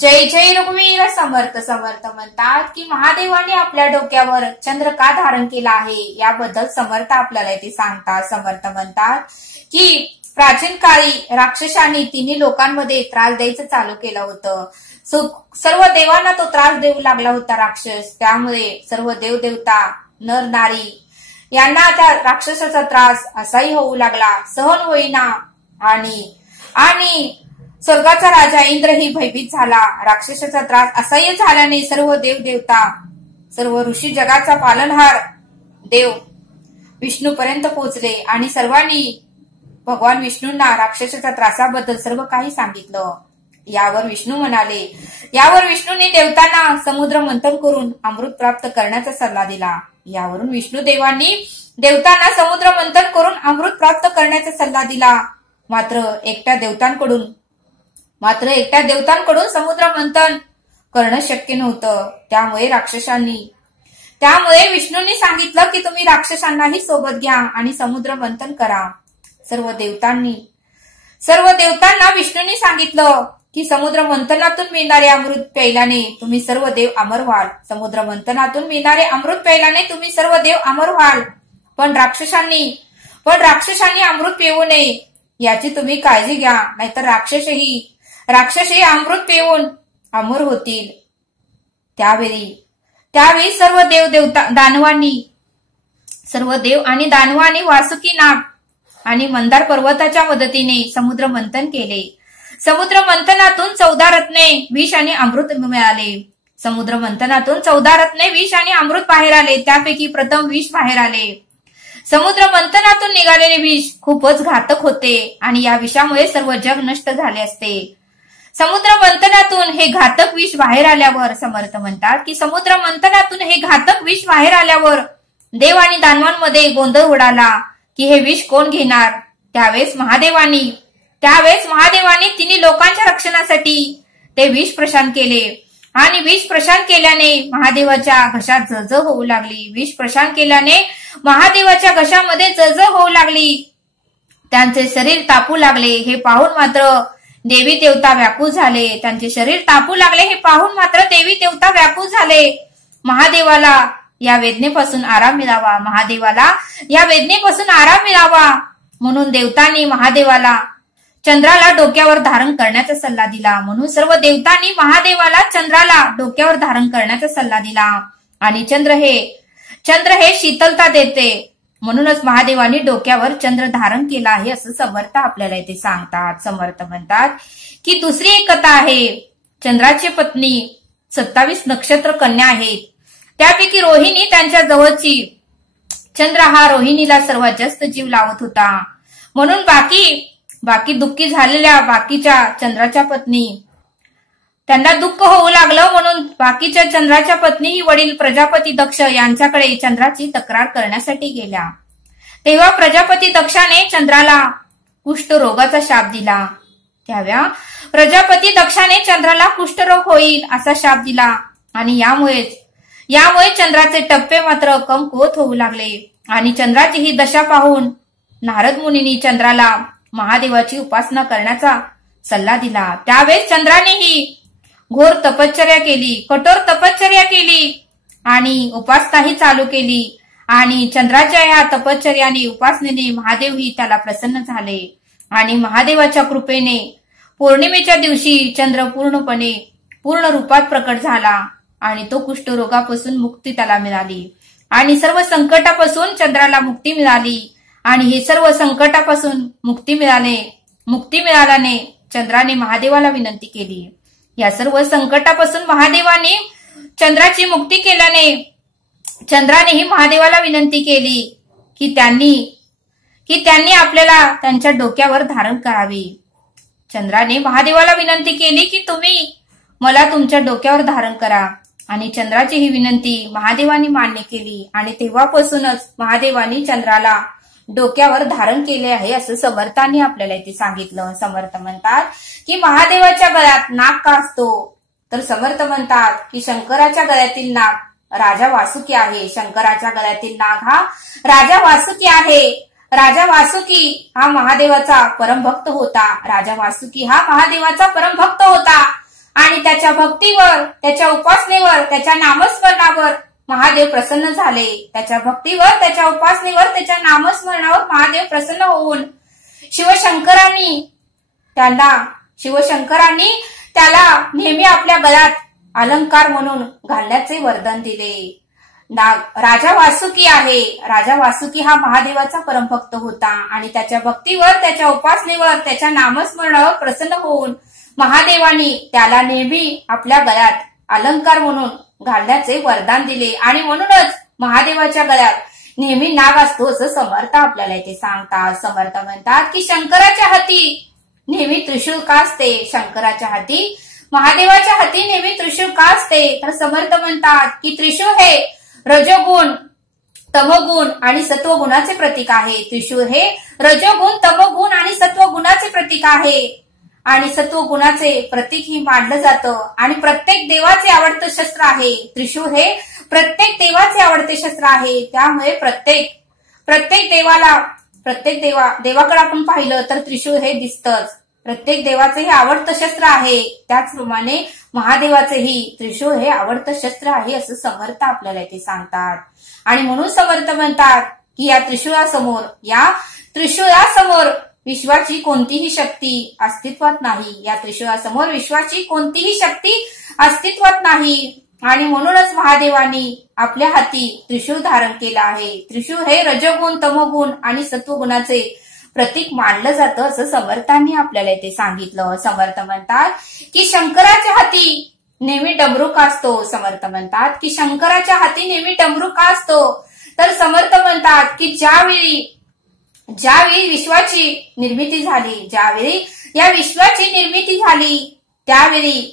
जय जय रघुवीर समर्थ समर्थ म्हणतात की महादेवाने आपल्या डोक्यावर चंद्र का धारण केला आहे याबद्दल समर्थ आपल्याला इथे सांगतात। समर्थ म्हणतात की प्राचीन काळी राक्षसांनी तिन्ही लोकांमध्ये त्रास द्यायचं चालू केलं होतं। सर्व देवांना तो त्रास देऊ लागला होता राक्षस। त्यामुळे सर्व देवदेवता नर नारी यांना त्या राक्षसाचा त्रास असाही होऊ लागला, सहन होईना आणि स्वर्गाचा राजा इंद्रही भयभीत झाला। राक्षसाचा त्रास असह्य झाल्याने सर्व देवदेवता सर्व ऋषी जगाचा पालनहार देव विष्णूपर्यंत पोहोचले आणि सर्वांनी भगवान विष्णूंना राक्षसाच्या त्रासाबद्दल सर्व काही सांगितलं। यावर विष्णू म्हणाले, यावर विष्णूने देवतांना समुद्र मंथन करून अमृत प्राप्त करण्याचा सल्ला दिला। यावरून विष्णू देवांनी देवतांना समुद्र मंथन करून अमृत प्राप्त करण्याचा सल्ला दिला। मात्र एकट्या देवतांकडून समुद्र मंथन करणं शक्य नव्हतं। त्यामुळे विष्णूंनी सांगितलं की तुम्ही राक्षसांनाही सोबत घ्या आणि समुद्र मंथन करा। सर्व देवतांना विष्णूंनी सांगितलं की समुद्र मंथनातून मिळणारे अमृत प्यायल्याने तुम्ही सर्व देव अमर व्हाल। समुद्र मंथनातून मिळणारे अमृत प्यायल्याने तुम्ही सर्व देव अमर व्हाल। पण राक्षसांनी अमृत पिऊ नये याची तुम्ही काळजी घ्या, नाहीतर राक्षसही अमृत पिऊन अमर होतील। त्यावेळी सर्व देव आणि दानवांनी वासुकी नाग आणि मंदार पर्वताच्या मदतीने समुद्र मंथन केले। समुद्र मंथनातून 14 रत्ने विष आणि अमृत मिळाले। समुद्र मंथनातून 14 रत्ने विष आणि अमृत बाहेर आले। त्यापैकी प्रथम विष बाहेर आले। समुद्र मंथनातून निघालेले विष खूपच घातक होते आणि या विषामुळे सर्व जग नष्ट झाले असते। समुद्र मंथनातून हे घातक विष बाहेर आल्यावर समर्थ म्हणतात की समुद्र मंथनातून हे घातक विष बाहेर आल्यावर देव आणि दानवांमध्ये गोंधळ उडाला की हे विष कोण घेणार। त्यावेळेस महादेवानी तिन्ही लोकांच्या रक्षणासाठी ते विष प्रशांत केले आणि विष प्रशांत केल्याने महादेवाच्या घशात जळजळ होऊ लागली। विष प्रशांत केल्याने महादेवाच्या घशामध्ये जळजळ होऊ लागली। त्यांचे शरीर तापू लागले हे पाहून मात्र देवी देवता व्याकुळ झाले। त्यांचे शरीर तापू लागले हे पाहून मात्र देवी देवता व्याकुळ झाले। महादेवाला या वेदनेपासून आराम मिळावा म्हणून देवतांनी महादेवाला चंद्राला डोक्यावर धारण करण्याचा सल्ला दिला। म्हणून सर्व देवतांनी महादेवाला चंद्राला डोक्यावर धारण करण्याचा सल्ला दिला। आणि चंद्र हे शीतलता देते, म्हणूनच महादेवानी डोक्यावर चंद्र धारण केला आहे असं समर्थ आपल्याला इथे सांगतात। समर्थ म्हणतात की दुसरी एक कथा आहे। चंद्राची पत्नी 27 नक्षत्र कन्या आहेत, त्यापैकी रोहिणी त्यांच्या जवळची। चंद्र हा रोहिणीला सर्वात जास्त जीव लावत होता, म्हणून बाकी दुःखी झालेल्या बाकीच्या चंद्राच्या पत्नी त्यांना दुःख होऊ लागलं, म्हणून बाकीच्या चंद्राच्या पत्नी वडील प्रजापती दक्ष यांच्याकडे चंद्राची तक्रार करण्यासाठी गेल्या। तेव्हा प्रजापती दक्षाने चंद्राला कुष्ठरोगाचा शाप दिला। प्रजापती दक्षाने चंद्राला कुष्ठरोग होईल असा शाप दिला आणि यामुळे चंद्राचे टप्पे मात्र कमकुवत होऊ लागले। आणि चंद्राची ही दशा पाहून नारद मुनींनी चंद्राला महादेवाची उपासना करण्याचा सल्ला दिला। त्यावेळेस चंद्रानेही घोर तपश्चर्या केली, कठोर तपश्चर्या केली आणि उपासनाही चालू केली। आणि चंद्राच्या या तपश्चर्याने उपासनेने महादेवही त्याला प्रसन्न झाले आणि महादेवाच्या कृपेने पौर्णिमेच्या दिवशी चंद्र पूर्ण रूपात प्रकट झाला आणि तो कुष्ठरोगापासून मुक्ती त्याला मिळाली आणि सर्व संकटापासून चंद्राला मुक्ती मिळाली। आणि हे सर्व संकटापासून मुक्ती मिळाल्याने चंद्राने महादेवाला विनंती केली। या सर्व संकटापासून महादेवाने चंद्राची मुक्ती केल्याने चंद्रानेही महादेवाला विनंती केली की त्यांनी आपल्याला त्यांच्या डोक्यावर धारण करावे। चंद्राने महादेवाला विनंती केली की तुम्ही मला तुमच्या डोक्यावर धारण करा आणि चंद्राची ही विनंती महादेवानी मान्य केली आणि तेव्हापासूनच महादेवानी चंद्राला डोक्यावर धारण केले आहे असं समर्थांनी आपल्याला इथे सांगितलं। समर्थ म्हणतात की महादेवाच्या गळ्यात नाग का असतो, तर समर्थ म्हणतात की शंकराच्या गळ्यातील नाग राजा वासुकी आहे। शंकराच्या गळ्यातील नाग हा राजा वासुकी आहे। राजा वासुकी हा महादेवाचा परमभक्त होता। आणि त्याच्या भक्तीवर, त्याच्या उपासनेवर, त्याच्या नामस्मरणावर महादेव प्रसन्न झाले. त्याच्या भक्तीवर, त्याच्या उपासनेवर, त्याच्या नामस्मरणावर महादेव प्रसन्न होऊन शिवशंकरांनी त्याला नेहमी आपल्या गळ्यात अलंकार म्हणून घालण्याचे वरदान दिले. राजा वासुकी आहे. राजा वासुकी हा महादेवाचा परमभक्त होता आणि त्याच्या भक्तीवर, त्याच्या उपासनेवर, त्याच्या नामस्मरणावर प्रसन्न होऊन महादेवानी त्याला नेहमी आपल्या गळ्यात अलंकार म्हणून घालण्याचे वरदान दिले आणि म्हणूनच महादेवाच्या गळ्यात नेहमी नाग असतो असं समर्थ आपल्याला इथे सांगतात. समर्थ म्हणतात की शंकराच्या हाती नेहमी त्रिशूळ का असते? शंकराच्या हाती, महादेवाच्या हाती नेहमी त्रिशूळ का असते? तर समर्थ म्हणतात की त्रिशूळ हे रजोगुण, तमोगुण आणि सत्वगुणाचे प्रतीक आहे. त्रिशूळ हे रजोगुण, तमोगुण आणि सत्वगुणाचे प्रतीक आहे आणि सत्वगुणाचे प्रतीक ही मानलं जातं आणि प्रत्येक देवाचे आवडतं शस्त्र आहे. त्रिशूळ हे प्रत्येक देवाचे आवडते शस्त्र आहे. त्यामुळे प्रत्येक देवाकडे आपण पाहिलं तर त्रिशूळ हे दिसतंच. प्रत्येक देवाचे हे आवडतं शस्त्र आहे. त्याचप्रमाणे महादेवाचेही त्रिशूळ हे आवडतं शस्त्र आहे असं समर्थ आपल्याला इथे सांगतात. आणि म्हणून समर्थ म्हणतात की या त्रिशूळासमोर विश्वाची कोणतीही शक्ती अस्तित्वात नाही. या त्रिशूळासमोर विश्वाची कोणतीही शक्ती अस्तित्वात नाही आणि म्हणूनच महादेवानी आपल्या हाती त्रिशूळ धारण केलं आहे. त्रिशूळ हे रजोगुण, तमोगुण आणि सत्वगुणाचे प्रतीक मानलं जातं असं समर्थांनी आपल्याला इथे सांगितलं. समर्थ म्हणतात की शंकराच्या हाती नेहमी डमरू का असतो? समर्थ म्हणतात की शंकराच्या हाती नेहमी डमरू का असतो? तर समर्थ म्हणतात की ज्यावेळी विश्वाची निर्मिती झाली, ज्यावेळी या विश्वाची निर्मिती झाली त्यावेळी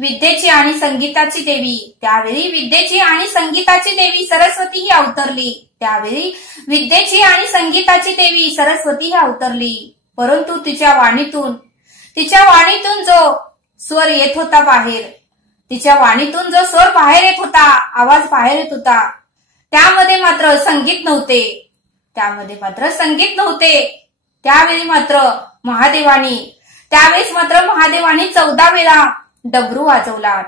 विद्येची आणि संगीताची देवी सरस्वती ही अवतरली. त्यावेळी विद्येची आणि संगीताची देवी सरस्वती ही अवतरली. परंतु तिच्या वाणीतून जो स्वर येत होता बाहेर, येत होता, आवाज बाहेर येत होता, त्यामध्ये मात्र संगीत नव्हते. त्यावेळी मात्र महादेवानी 14 वेळा डमरू वाजवला.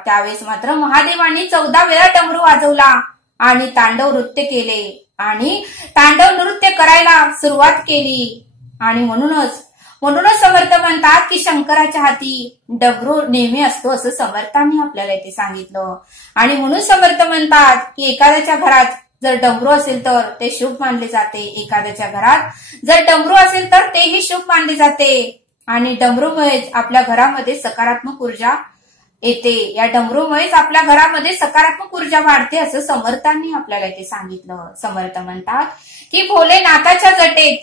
आणि तांडव नृत्य करायला सुरुवात केली. आणि म्हणूनच समर्थ म्हणतात की शंकराच्या हाती डमरू नेहमी असतो असं समर्थांनी आपल्याला इथे सांगितलं. आणि म्हणून समर्थ म्हणतात की एखाद्याच्या घरात जर डमरू असेल तर ते शुभ मानले जाते. एखाद्याच्या घरात जर डमरू असेल तर तेही शुभ मानले जाते. आणि डमरूमुळेच आपल्या घरामध्ये सकारात्मक ऊर्जा येते. या डमरूमुळेच आपल्या घरामध्ये सकारात्मक ऊर्जा वाढते असं समर्थांनी आपल्याला इथे सांगितलं. समर्थ म्हणतात की भोलेनाथाच्या जटेत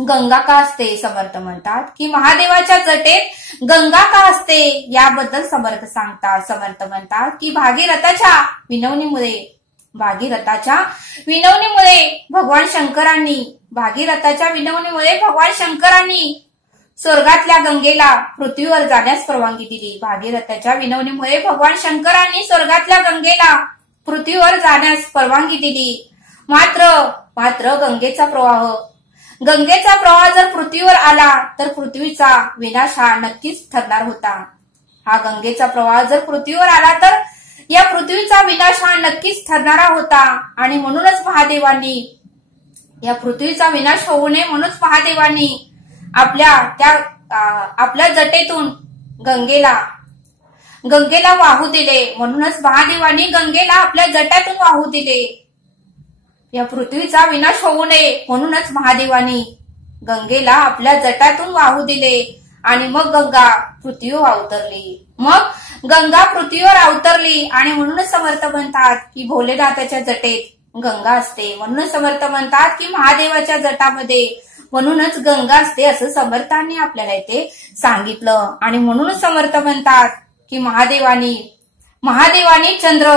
गंगा का असते? समर्थ म्हणतात की महादेवाच्या जटेत गंगा का असते याबद्दल समर्थ सांगतात. समर्थ म्हणतात की भागीरथाच्या विनवणीमुळे भगवान शंकरांनी स्वर्गातल्या गंगेला पृथ्वीवर जाण्यास परवानगी दिली. भागीरथाच्या विनवणीमुळे भगवान शंकरांनी स्वर्गातल्या गंगेला पृथ्वीवर जाण्यास परवानगी दिली. मात्र गंगेचा प्रवाह जर पृथ्वीवर आला तर पृथ्वीचा विनाश हा नक्कीच ठरणार होता. हा गंगेचा प्रवाह जर पृथ्वीवर आला तर या पृथ्वीचा विनाश हा नक्कीच ठरणारा होता. आणि म्हणूनच महादेवांनी या पृथ्वीचा विनाश होऊ नये म्हणूनच महादेवांनी आपल्या जटेतून गंगेला वाहू दिले. म्हणूनच महादेवांनी गंगेला आपल्या जटातून वाहू दिले. या पृथ्वीचा विनाश होऊ नये म्हणूनच महादेवांनी गंगेला आपल्या जटातून वाहू दिले. आणि मग गंगा पृथ्वीवर अवतरली. आणि म्हणूनच समर्थ म्हणतात की भोलेनाथाच्या जटेत गंगा असते. म्हणूनच समर्थ म्हणतात की महादेवाच्या जटामध्ये म्हणूनच गंगा असते असं समर्थांनी आपल्याला इथे सांगितलं. आणि म्हणूनच समर्थ म्हणतात की महादेवानी चंद्र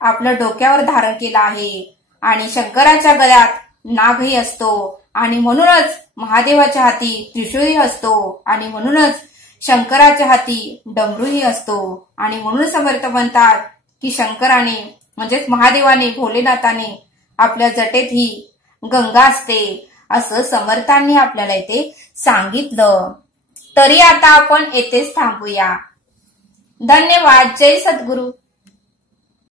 आपल्या डोक्यावर धारण केला आहे आणि शंकराच्या गळ्यात नागही असतो. आणि म्हणूनच महादेवाच्या हाती त्रिशूळही असतो. आणि म्हणूनच शंकराच्या हाती डमरूही असतो. आणि म्हणून समर्थ म्हणतात की शंकराने म्हणजेच महादेवाने, भोलेनाथाने आपल्या जटेत ही गंगा असते असं समर्थांनी आपल्याला इथे सांगितलं. तरी आता आपण येथेच थांबूया. धन्यवाद. जय सद्गुरू.